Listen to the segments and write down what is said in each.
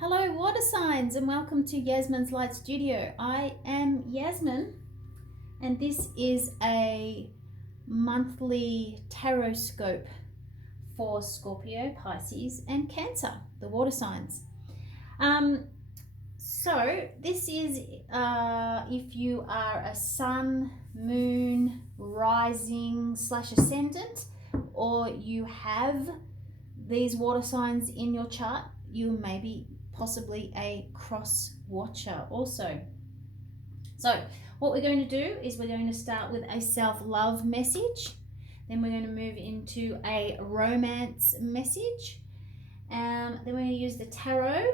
Hello water signs and welcome to Yasmin's Light Studio. I am Yasmin and this is a monthly tarotscope for Scorpio, Pisces and Cancer, the water signs. So this is if you are a sun, moon, rising / ascendant, or you have these water signs in your chart, you may be possibly a cross watcher also. So what we're going to do is we're going to start with a self-love message, then we're going to move into a romance message, and then we're going to use the tarot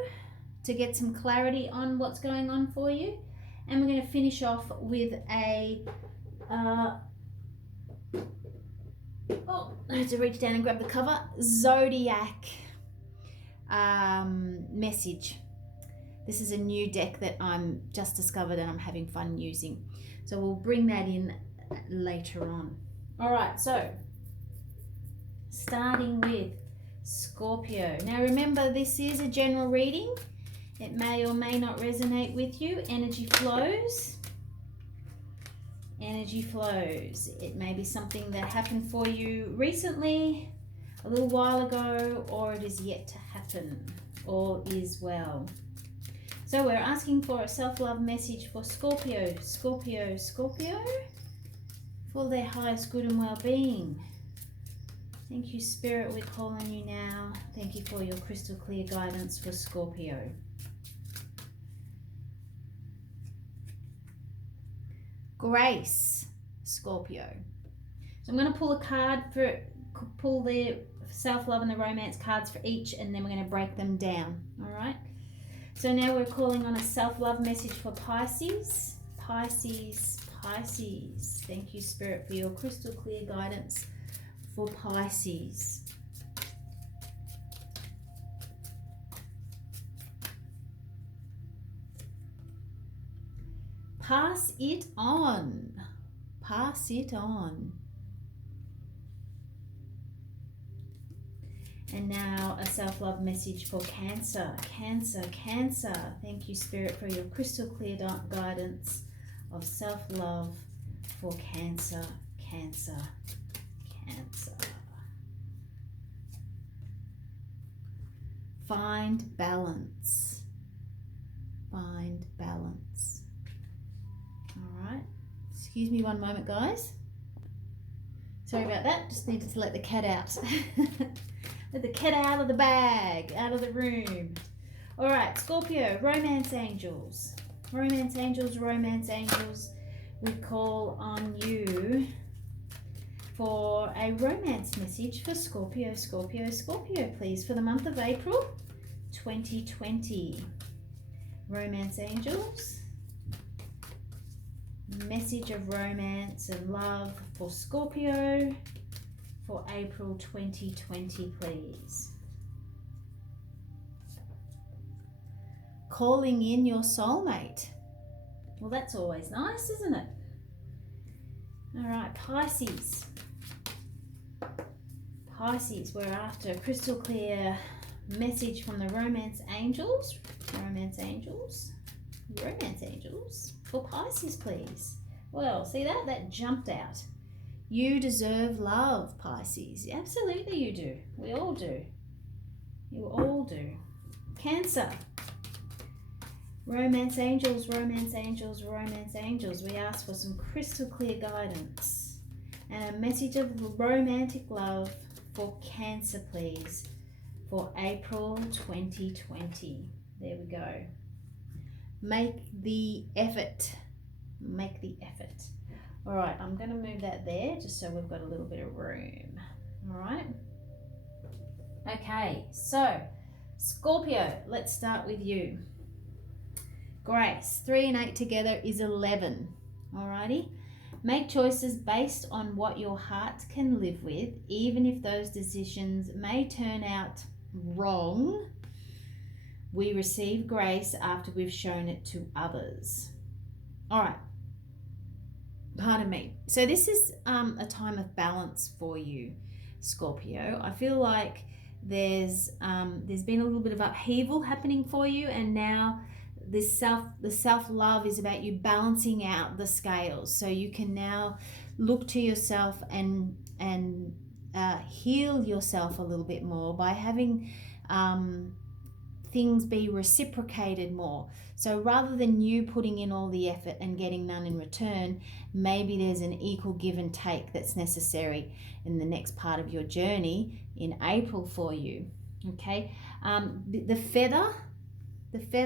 to get some clarity on what's going on for you, and we're going to finish off with a I had to reach down and grab the cover, Zodiac message. This is a new deck that I'm just discovered and I'm having fun using, so we'll bring that in later on. All right, so starting with Scorpio. Now remember, this is a general reading. It may or may not resonate with you. Energy flows. Energy flows. It may be something that happened for you recently, a little while ago, or it is yet to happen. All is well. So we're asking for a self-love message for Scorpio, for their highest good and well-being. Thank you, Spirit, we're calling you now. Thank you for your crystal clear guidance for Scorpio. Grace, Scorpio. So I'm going to pull the self-love and the romance cards for each, and then we're going to break them down. All right. So now we're calling on a self-love message for Pisces. Pisces. Thank you, Spirit, for your crystal clear guidance for Pisces. Pass it on. Pass it on. And now a self-love message for Cancer. Cancer. Thank you, Spirit, for your crystal clear guidance of self-love for Cancer. Find balance. All right. Excuse me one moment, guys. Sorry about that. Just needed to let the cat out. Let the cat out of the bag, out of the room. All right, Scorpio, romance angels. We call on you for a romance message for Scorpio, please, for the month of April 2020. Romance angels, message of romance and love for Scorpio for April 2020, please. Calling in your soulmate. Well, that's always nice, isn't it? All right, Pisces. We're after a crystal clear message from the romance angels for Pisces, please. Well, see that jumped out. You deserve love, Pisces. Absolutely you do. We all do. You all do. Cancer. Romance angels. We ask for some crystal clear guidance and a message of romantic love for Cancer, please, for April 2020. There we go. Make the effort. All right, I'm going to move that there just so we've got a little bit of room. All right. Okay, so Scorpio, let's start with you. Grace, 3 and 8 together is 11. All righty. Make choices based on what your heart can live with, even if those decisions may turn out wrong. We receive grace after we've shown it to others. All right. Pardon me. So this is a time of balance for you, Scorpio. I feel like there's been a little bit of upheaval happening for you, and now the self-love is about you balancing out the scales, so you can now look to yourself and heal yourself a little bit more by having things be reciprocated more. So rather than you putting in all the effort and getting none in return, maybe there's an equal give and take that's necessary in the next part of your journey in April for you. Okay, the feather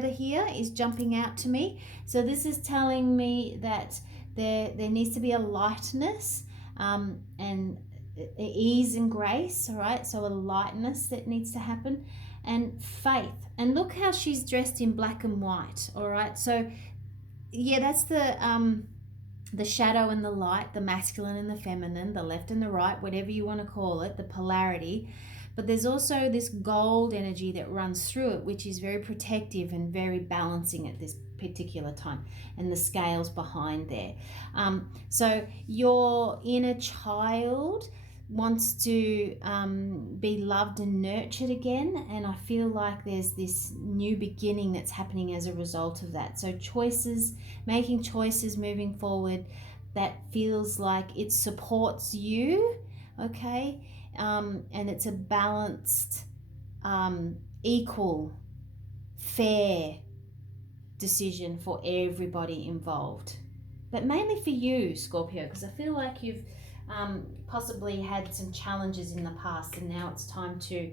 here is jumping out to me. So this is telling me that there needs to be a lightness and ease and grace, all right? So a lightness that needs to happen, and faith. And look how she's dressed in black and white, all right? So yeah, that's the shadow and the light, the masculine and the feminine, the left and the right, whatever you want to call it, the polarity. But there's also this gold energy that runs through it, which is very protective and very balancing at this particular time, and the scales behind there. So your inner child wants to be loved and nurtured again, and I feel like there's this new beginning that's happening as a result of that. So making choices moving forward that feels like it supports you, okay? And it's a balanced, equal, fair decision for everybody involved, but mainly for you, Scorpio, because I feel like you've possibly had some challenges in the past, and now it's time to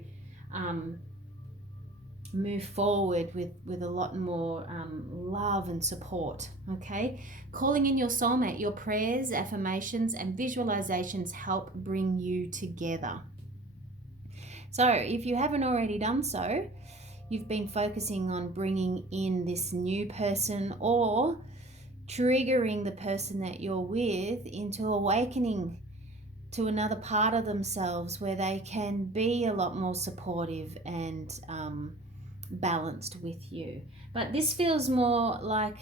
move forward with a lot more love and support. Okay, calling in your soulmate. Your prayers, affirmations, and visualizations help bring you together. So if you haven't already done so, you've been focusing on bringing in this new person or triggering the person that you're with into awakening to another part of themselves where they can be a lot more supportive and balanced with you. But this feels more like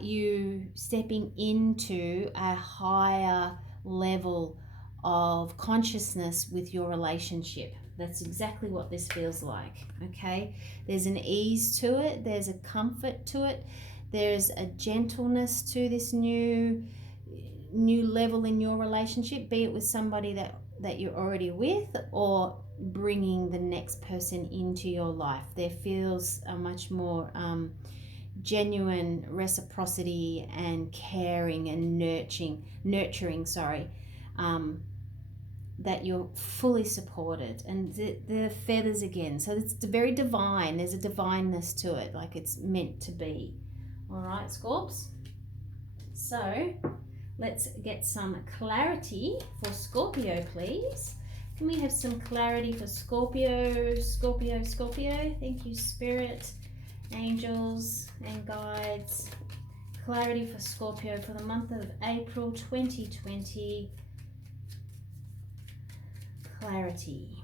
you stepping into a higher level of consciousness with your relationship. That's exactly what this feels like, okay? There's an ease to it, there's a comfort to it, there's a gentleness to this new level in your relationship, be it with somebody that you're already with or bringing the next person into your life. There feels a much more genuine reciprocity and caring and nurturing, that you're fully supported. And the feathers again, so it's very divine. There's a divineness to it, like it's meant to be. All right, Scorps. So let's get some clarity for Scorpio, please. Can we have some clarity for Scorpio? Thank you, Spirit, angels, and guides. Clarity for Scorpio for the month of April 2020. Clarity.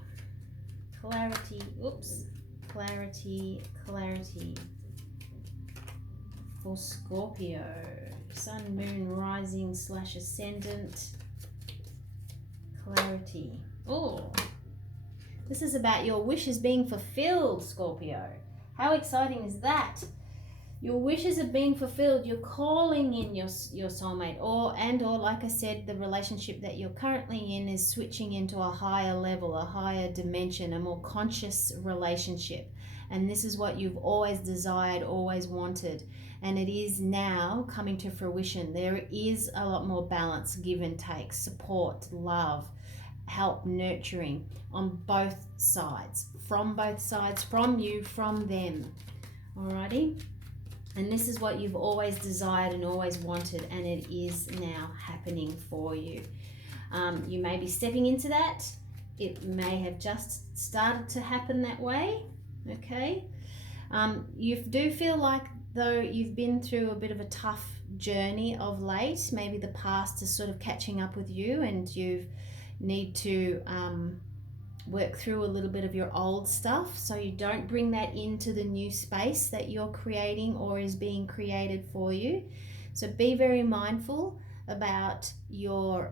For Scorpio. Sun, moon, rising / ascendant. Clarity. Oh, this is about your wishes being fulfilled, Scorpio. How exciting is that? Your wishes are being fulfilled. You're calling in your soulmate, or like I said, the relationship that you're currently in is switching into a higher level, a higher dimension, a more conscious relationship. And this is what you've always desired, always wanted. And it is now coming to fruition. There is a lot more balance, give and take, support, love, help, nurturing on both sides, from you, from them. Alrighty? And this is what you've always desired and always wanted, and it is now happening for you. You may be stepping into that. It may have just started to happen that way. Okay? You do feel like, though, you've been through a bit of a tough journey of late. Maybe the past is sort of catching up with you, and you need to work through a little bit of your old stuff so you don't bring that into the new space that you're creating or is being created for you. So be very mindful about your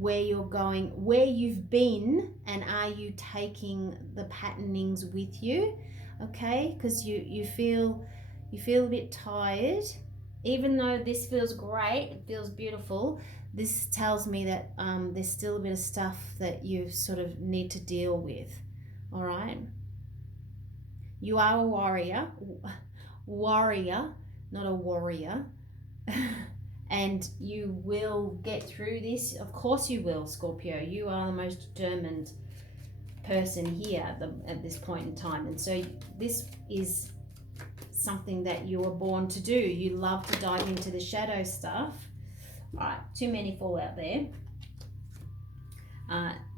where you're going, where you've been, and are you taking the patternings with you? Okay, because you feel a bit tired. Even though this feels great, it feels beautiful, this tells me that there's still a bit of stuff that you sort of need to deal with. All right, you are a warrior, not a warrior. And you will get through this. Of course you will, Scorpio. You are the most determined person here at this point in time. And so this is something that you were born to do. You love to dive into the shadow stuff. All right, too many fall out there.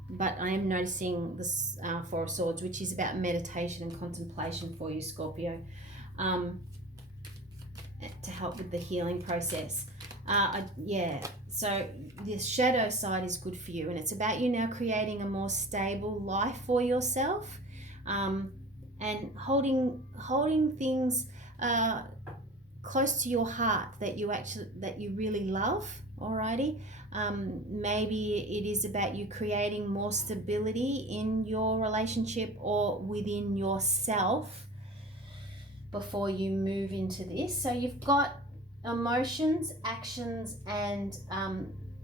But I am noticing this Four of Swords, which is about meditation and contemplation for you, Scorpio, to help with the healing process. So the shadow side is good for you, and it's about you now creating a more stable life for yourself, and holding things close to your heart that you really love. Alrighty, maybe it is about you creating more stability in your relationship or within yourself before you move into this. So you've got emotions, actions, and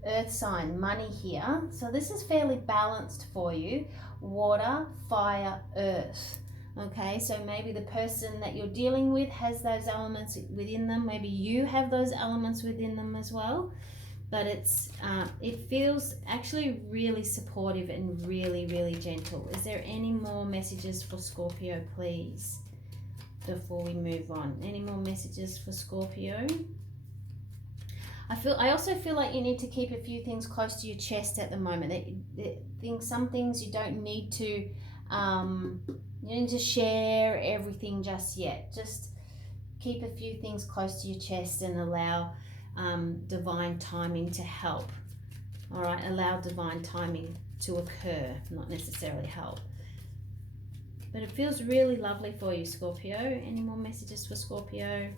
earth sign, money here. So this is fairly balanced for you. Water, fire, earth. Okay, so maybe the person that you're dealing with has those elements within them. Maybe you have those elements within them as well. But it feels actually really supportive and really, really gentle. Is there any more messages for Scorpio, please, before we move on? Any more messages for Scorpio? I also feel like you need to keep a few things close to your chest at the moment. Some things you don't need to share everything just yet. Just keep a few things close to your chest and allow divine timing to help. All right, allow divine timing to occur, not necessarily help. But it feels really lovely for you, Scorpio. Any more messages for Scorpio?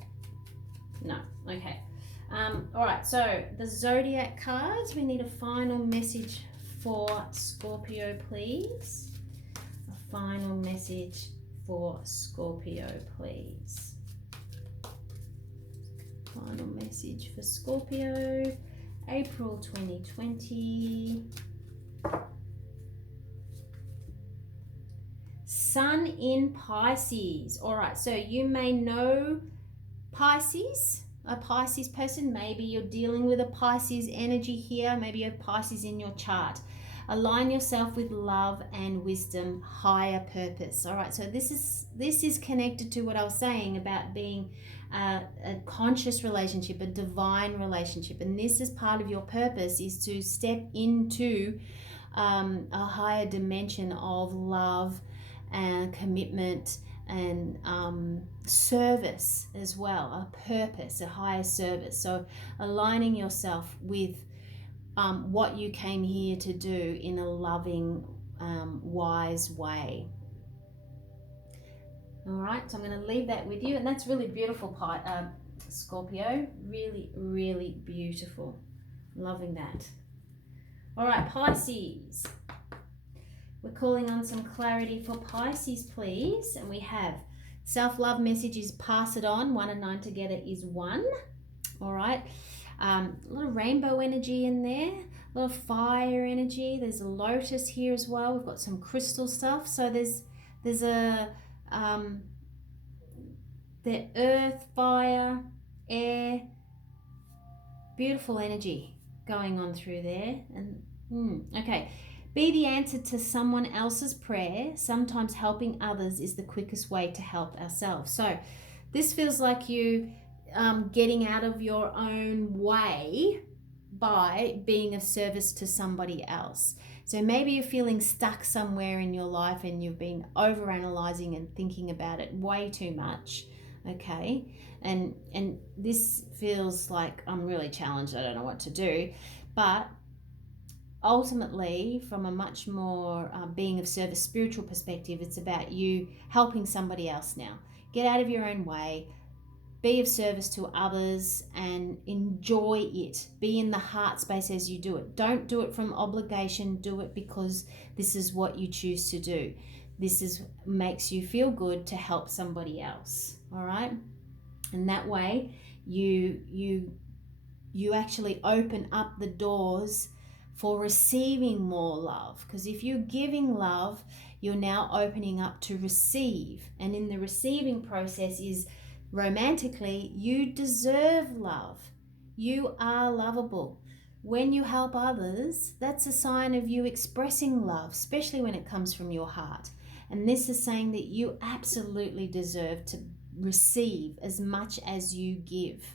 No. Okay. All right, so the Zodiac cards, we need a final message for Scorpio, please. A final message for Scorpio, please. Final message for Scorpio, April 2020. Sun in Pisces. All right, so you may know Pisces, a Pisces person. Maybe you're dealing with a Pisces energy here. Maybe you have Pisces in your chart. Align yourself with love and wisdom, higher purpose. All right, so this is connected to what I was saying about being a conscious relationship, a divine relationship. And this is part of your purpose, is to step into a higher dimension of love and commitment and service as well, a purpose, a higher service. So aligning yourself with what you came here to do in a loving, wise way. All right, so I'm going to leave that with you, and that's really beautiful, Scorpio. Really, really beautiful. Loving that. All right, Pisces. We're calling on some clarity for Pisces, please. And we have self-love message is pass it on. 1 and 9 together is 1. All right. A lot of rainbow energy in there. A lot of fire energy. There's a lotus here as well. We've got some crystal stuff. So there's a the earth, fire, air, beautiful energy going on through there. And okay. Be the answer to someone else's prayer. Sometimes helping others is the quickest way to help ourselves. So this feels like you getting out of your own way by being of service to somebody else. So maybe you're feeling stuck somewhere in your life and you've been overanalyzing and thinking about it way too much. Okay, and this feels like I'm really challenged. I don't know what to do, but ultimately, from a much more being of service spiritual perspective, it's about you helping somebody else now. Get out of your own way. be of service to others and enjoy it. Be in the heart space as you do it. Don't do it from obligation. Do it because this is what you choose to do. This is makes you feel good to help somebody else. All right, and that way you actually open up the doors for receiving more love. Because if you're giving love, you're now opening up to receive, and in the receiving process is romantically, you deserve love. You are lovable. When you help others, that's a sign of you expressing love, especially when it comes from your heart. And this is saying that you absolutely deserve to receive as much as you give.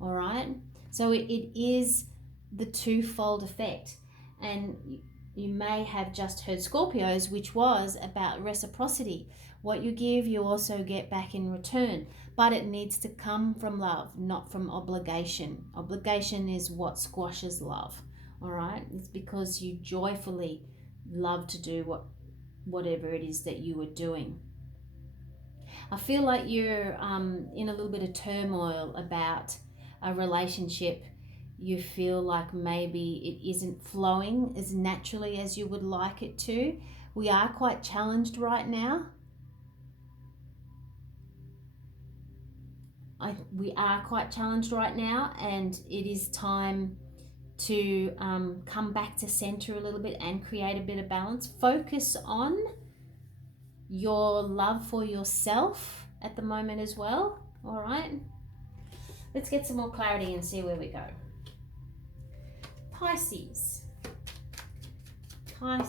All right? So it is the twofold effect. And you may have just heard Scorpios, which was about reciprocity. What you give, you also get back in return. But it needs to come from love, not from obligation. Obligation is what squashes love. All right? It's because you joyfully love to do whatever it is that you are doing. I feel like you're in a little bit of turmoil about a relationship. You feel like maybe it isn't flowing as naturally as you would like it to. We are quite challenged right now. We are quite challenged right now, and it is time to come back to center a little bit and create a bit of balance. Focus on your love for yourself at the moment as well. All right, let's get some more clarity and see where we go. Pisces. Thank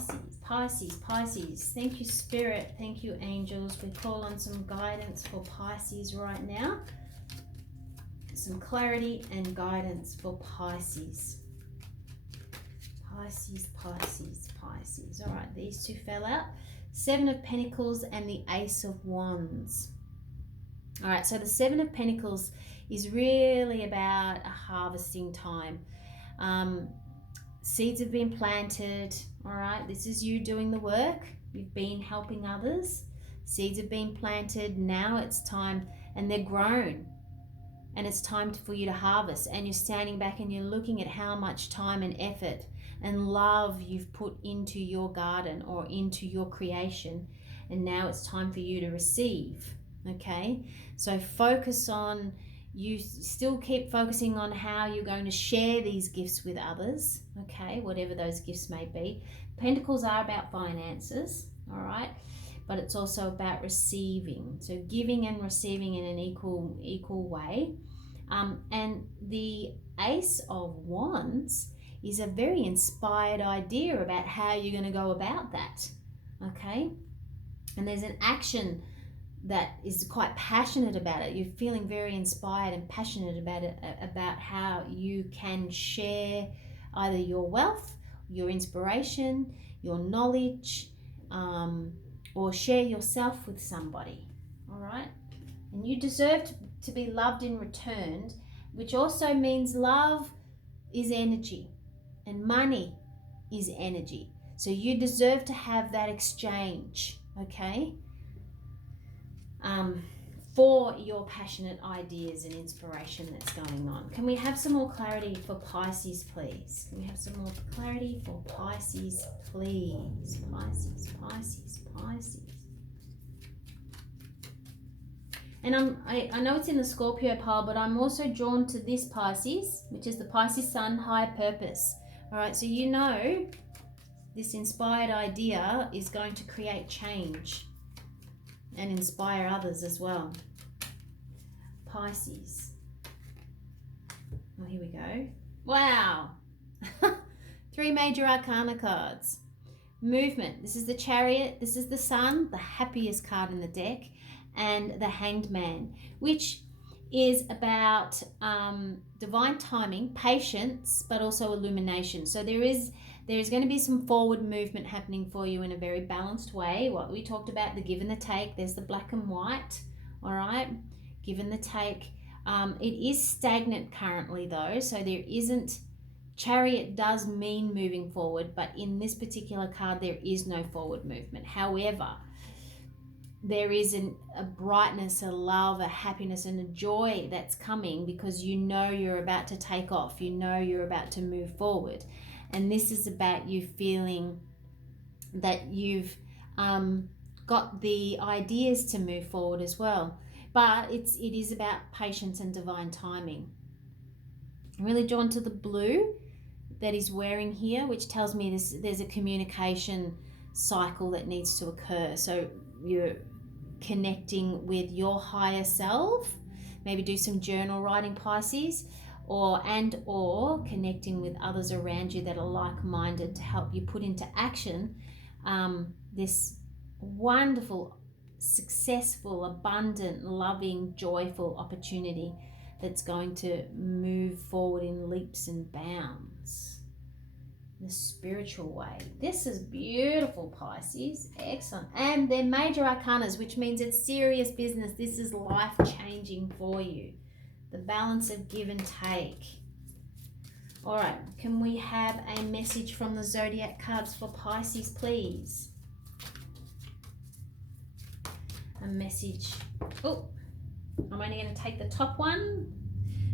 you, Spirit. Thank you, angels. We call on some guidance for Pisces right now. Some clarity and guidance for Pisces. Pisces. All right, these two fell out. 7 of Pentacles and the Ace of Wands. All right, so the 7 of Pentacles is really about a harvesting time. Seeds have been planted. All right, this is you doing the work. You've been helping others. Seeds have been planted. Now it's time, and they're grown. And it's time for you to harvest. And you're standing back and you're looking at how much time and effort and love you've put into your garden or into your creation. And now it's time for you to receive. Okay? So focus on, you still keep focusing on how you're going to share these gifts with others. Okay? Whatever those gifts may be. Pentacles are about finances. All right? But it's also about receiving. So giving and receiving in an equal way. And the Ace of Wands is a very inspired idea about how you're going to go about that. Okay? And there's an action that is quite passionate about it. You're feeling very inspired and passionate about it, about how you can share either your wealth, your inspiration, your knowledge, or share yourself with somebody. All right? And you deserve to be loved in return, which also means love is energy and money is energy. So you deserve to have that exchange, okay? For your passionate ideas and inspiration that's going on. Can we have some more clarity for Pisces, please? Can we have some more clarity for Pisces, please? Pisces. And I know it's in the Scorpio pile, but I'm also drawn to this Pisces, which is the Pisces Sun, higher purpose. All right, so you know this inspired idea is going to create change and inspire others as well. Pisces. Oh, here we go. Wow. 3 major arcana cards. Movement. This is the Chariot. This is the Sun, the happiest card in the deck. And the Hanged Man, which is about divine timing, patience, but also illumination. So there is going to be some forward movement happening for you in a very balanced way. What we talked about, the give and the take. There's the black and white. All right, give and the take. It is stagnant currently though, so there isn't. Chariot does mean moving forward, but in this particular card there is no forward movement. However, there is a brightness, a love, a happiness, and a joy that's coming because you know you're about to take off. You know you're about to move forward. And this is about you feeling that you've got the ideas to move forward as well. But it is about patience and divine timing. I'm really drawn to the blue that he's wearing here, which tells me there's a communication cycle that needs to occur. So you're connecting with your higher self, maybe do some journal writing, Pisces, or connecting with others around you that are like-minded to help you put into action this wonderful, successful, abundant, loving, joyful opportunity that's going to move forward in leaps and bounds. The spiritual way. This is beautiful, Pisces. Excellent. And they're major arcanas, which means it's serious business. This is life-changing for you. The balance of give and take. All right. Can we have a message from the Zodiac cards for Pisces, please? A message. Oh, I'm only going to take the top one.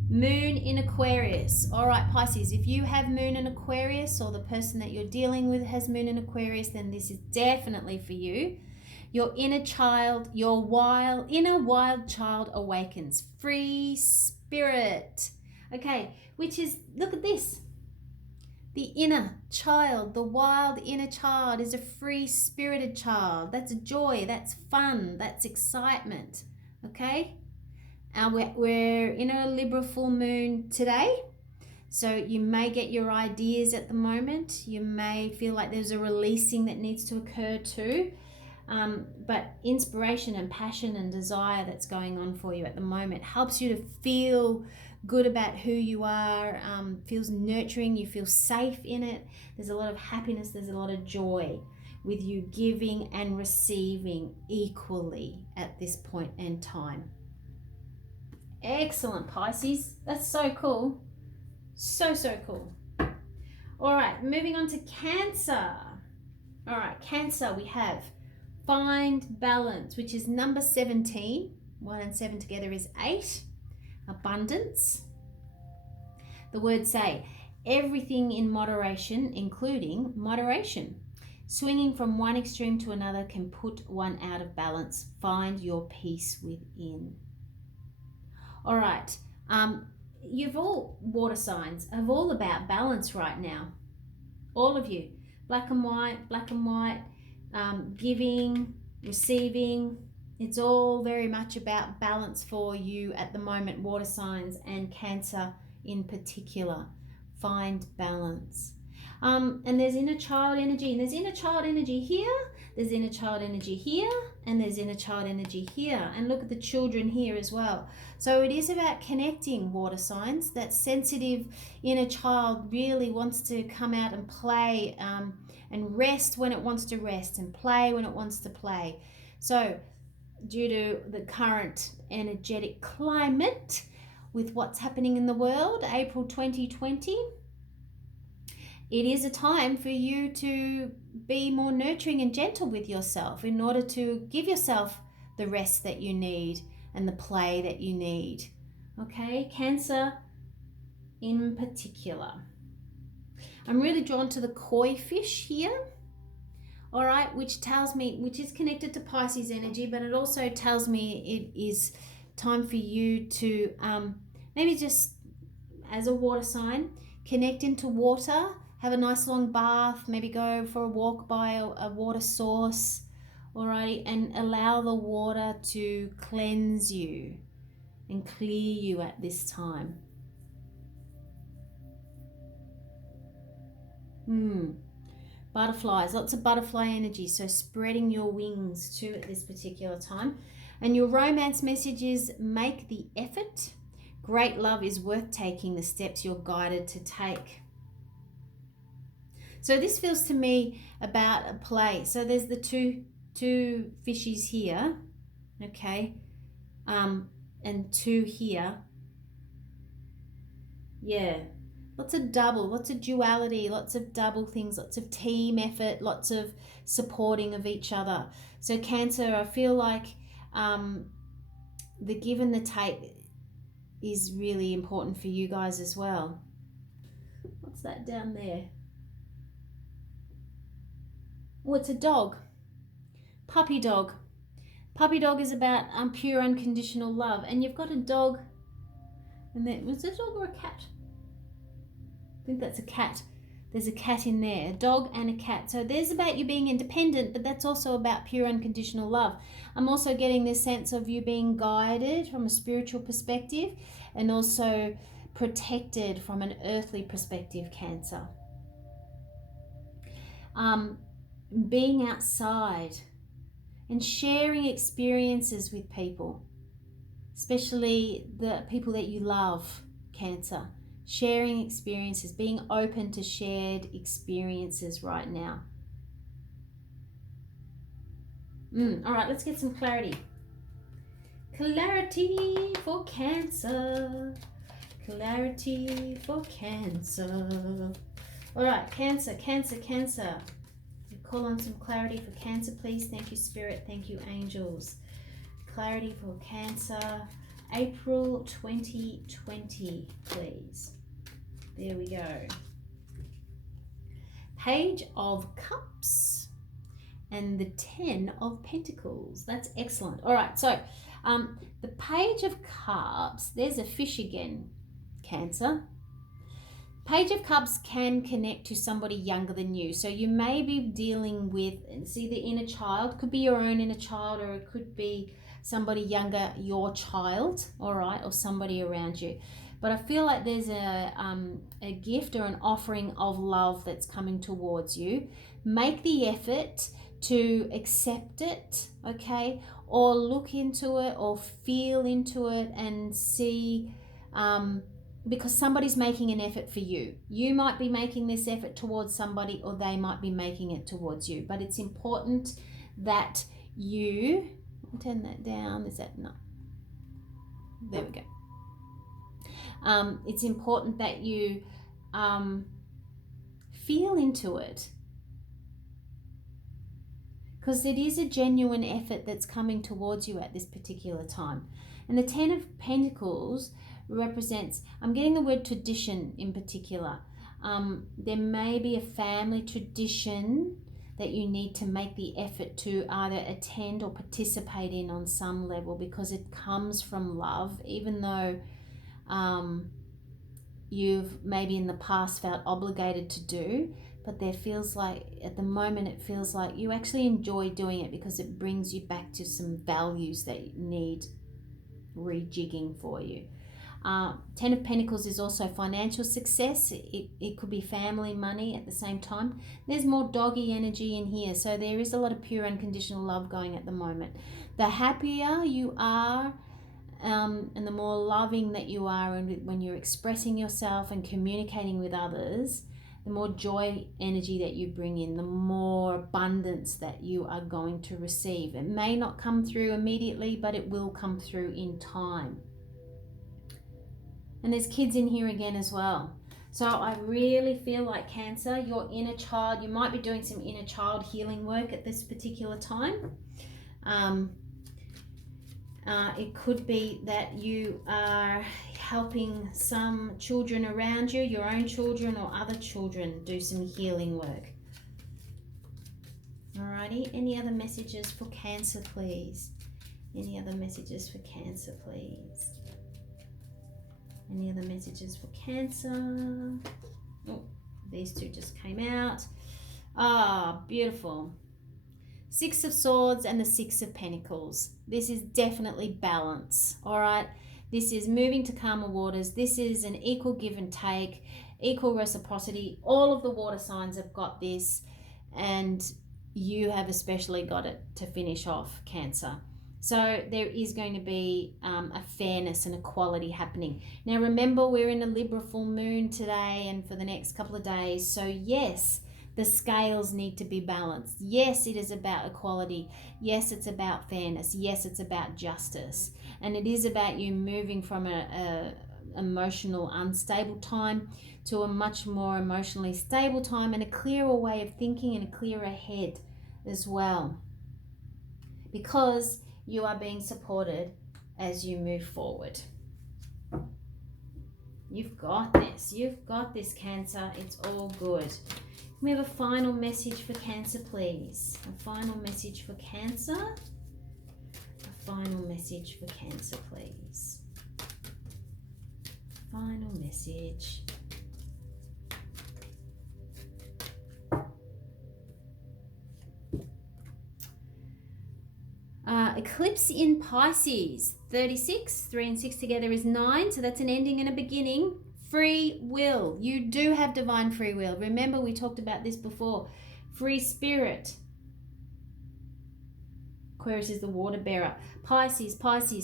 Moon in Aquarius. All right, Pisces, if you have Moon in Aquarius or the person that you're dealing with has Moon in Aquarius, then this is definitely for you. Your inner child, inner wild child awakens. Free spirit. Okay, which is, look at this. The inner child, the wild inner child is a free spirited child. That's joy, that's fun, that's excitement. Okay? We're in a Libra full moon today, so you may get your ideas at the moment. You may feel like there's a releasing that needs to occur too, but inspiration and passion and desire that's going on for you at the moment helps you to feel good about who you are, feels nurturing, you feel safe in it. There's a lot of happiness, there's a lot of joy with you giving and receiving equally at this point in time. Excellent, Pisces. That's so cool. So cool. All right, moving on to Cancer. All right, Cancer, we have find balance, which is number 17. 1 and 7 together is 8. Abundance. The words say, everything in moderation, including moderation. Swinging from one extreme to another can put one out of balance. Find your peace within. All right, you've all, water signs, are all about balance right now. All of you, black and white, giving, receiving. It's all very much about balance for you at the moment, water signs and Cancer in particular. Find balance. And there's inner child energy, and there's inner child energy here, there's inner child energy here, and there's inner child energy here. And look at the children here as well. So it is about connecting, water signs. That sensitive inner child really wants to come out and play and rest when it wants to rest and play when it wants to play. So due to the current energetic climate with what's happening in the world, April 2020, it is a time for you to be more nurturing and gentle with yourself in order to give yourself the rest that you need and the play that you need. Okay, Cancer in particular. I'm really drawn to the koi fish here. All right, which tells me, which is connected to Pisces energy, but it also tells me it is time for you to maybe just as a water sign, connect into water, have a nice long bath, maybe go for a walk by a water source, alrighty, and allow the water to cleanse you and clear you at this time. Butterflies, lots of butterfly energy, so spreading your wings too at this particular time. And your romance message is make the effort. Great love is worth taking the steps you're guided to take. So this feels to me about a play. So there's the two fishies here, okay, and 2 here. Yeah, Lots of double, lots of duality, lots of double things, lots of team effort, lots of supporting of each other. So Cancer, I feel like the give and the take is really important for you guys as well. What's that down there? Oh, it's a dog. Puppy dog. Puppy dog is about pure unconditional love. And you've got a dog. And then, was it a dog or a cat? I think that's a cat. There's a cat in there, a dog and a cat. So there's about you being independent, but that's also about pure unconditional love. I'm also getting this sense of you being guided from a spiritual perspective and also protected from an earthly perspective, Cancer. Being outside and sharing experiences with people, especially the people that you love, Cancer. Sharing experiences, being open to shared experiences right now. All right, let's get some clarity. Clarity for Cancer. Clarity for Cancer. All right, Cancer. You call on some clarity for Cancer, please. Thank you, Spirit. Thank you, angels. Clarity for Cancer. April 2020, please. There we go. Page of Cups and the 10 of Pentacles. That's excellent. All right, so the Page of Cups, there's a fish again, Cancer. Page of Cups can connect to somebody younger than you. So you may be dealing with, see, the inner child. Could be your own inner child, or it could be somebody younger, your child, all right, or somebody around you. But I feel like there's a gift or an offering of love that's coming towards you. Make the effort to accept it, okay, or look into it or feel into it and see, because somebody's making an effort for you. You might be making this effort towards somebody, or they might be making it towards you. But it's important that you, turn that down, is that, no, there we go. It's important that you feel into it, because it is a genuine effort that's coming towards you at this particular time. And the 10 of Pentacles represents, I'm getting the word tradition in particular. There may be a family tradition that you need to make the effort to either attend or participate in on some level, because it comes from love, even though you've maybe in the past felt obligated to do, but there feels like at the moment it feels like you actually enjoy doing it because it brings you back to some values that need rejigging for you. 10 of Pentacles is also financial success. It could be family, money at the same time. There's more doggy energy in here, so there is a lot of pure unconditional love going at the moment. The happier you are, and the more loving that you are, and when you're expressing yourself and communicating with others, the more joy energy that you bring in, the more abundance that you are going to receive. It may not come through immediately, but it will come through in time. And there's kids in here again as well. So I really feel like Cancer, your inner child, you might be doing some inner child healing work at this particular time. It could be that you are helping some children around you, your own children or other children, do some healing work. Alrighty, any other messages for Cancer, please? Any other messages for Cancer, please? Any other messages for Cancer? Oh, these two just came out. Ah, beautiful. 6 of Swords and the 6 of Pentacles. This is definitely balance, all right? This is moving to calmer waters. This is an equal give and take, equal reciprocity. All of the water signs have got this, and you have especially got it to finish off, Cancer. So there is going to be a fairness and equality happening. Now remember, we're in a Libra full moon today and for the next couple of days. So yes, the scales need to be balanced. Yes, it is about equality. Yes, it's about fairness. Yes, it's about justice. And it is about you moving from a emotional unstable time to a much more emotionally stable time, and a clearer way of thinking and a clearer head as well, because you are being supported as you move forward. You've got this. You've got this, Cancer. It's all good. Can we have a final message for Cancer, please? A final message for Cancer. A final message for Cancer, please. Final message. Eclipse in Pisces, 36, 3 and 6 together is 9, so that's an ending and a beginning. Free will. You do have divine free will. Remember, we talked about this before. Free spirit. Aquarius is the water bearer. Pisces.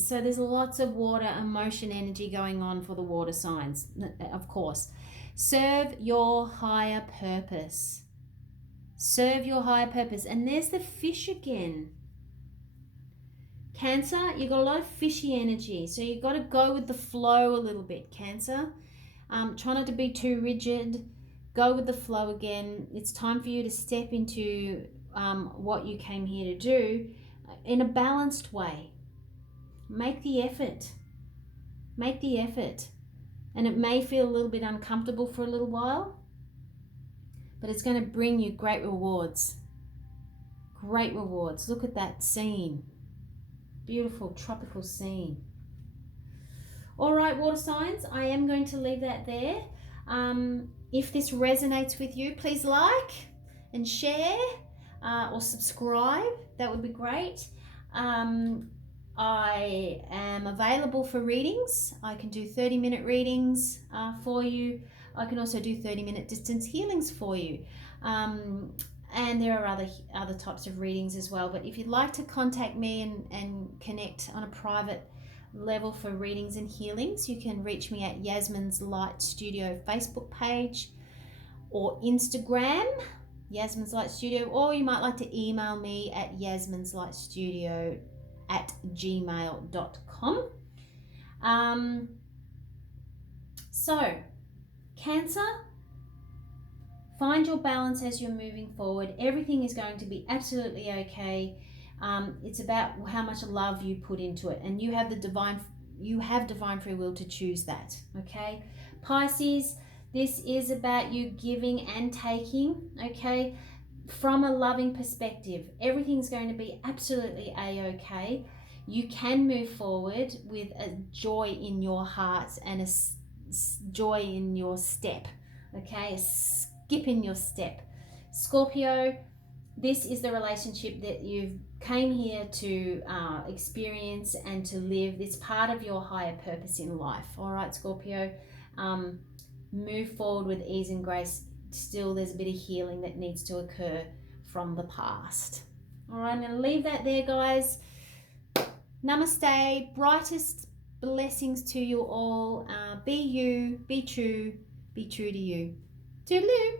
So there's lots of water, emotion, energy going on for the water signs, of course. Serve your higher purpose. Serve your higher purpose. And there's the fish again. Cancer, you've got a lot of fishy energy, so you've got to go with the flow a little bit, Cancer. Try not to be too rigid. Go with the flow again. It's time for you to step into what you came here to do in a balanced way. Make the effort. Make the effort. And it may feel a little bit uncomfortable for a little while, but it's going to bring you great rewards. Great rewards. Look at that scene. Beautiful tropical scene. All right, water signs, I am going to leave that there. If this resonates with you, please like and share or subscribe. That would be great. I am available for readings. I can do 30-minute readings for you. I can also do 30-minute distance healings for you. And there are other types of readings as well. But if you'd like to contact me and connect on a private level for readings and healings, you can reach me at Yasmin's Light Studio Facebook page or Instagram, Yasmin's Light Studio, or you might like to email me at yasminslightstudio@gmail.com. So, Cancer, find your balance as you're moving forward. Everything is going to be absolutely okay. It's about how much love you put into it, and you have divine free will to choose that. Okay, Pisces, this is about you giving and taking. Okay, from a loving perspective, everything's going to be absolutely a-okay. You can move forward with a joy in your heart and a joy in your step. Okay, a skip in your step. Scorpio, this is the relationship that you've came here to experience and to live. It's part of your higher purpose in life. All right, Scorpio, move forward with ease and grace. Still, there's a bit of healing that needs to occur from the past. All right, I'm going to leave that there, guys. Namaste. Brightest blessings to you all. Be you, be true to you. Toodaloo.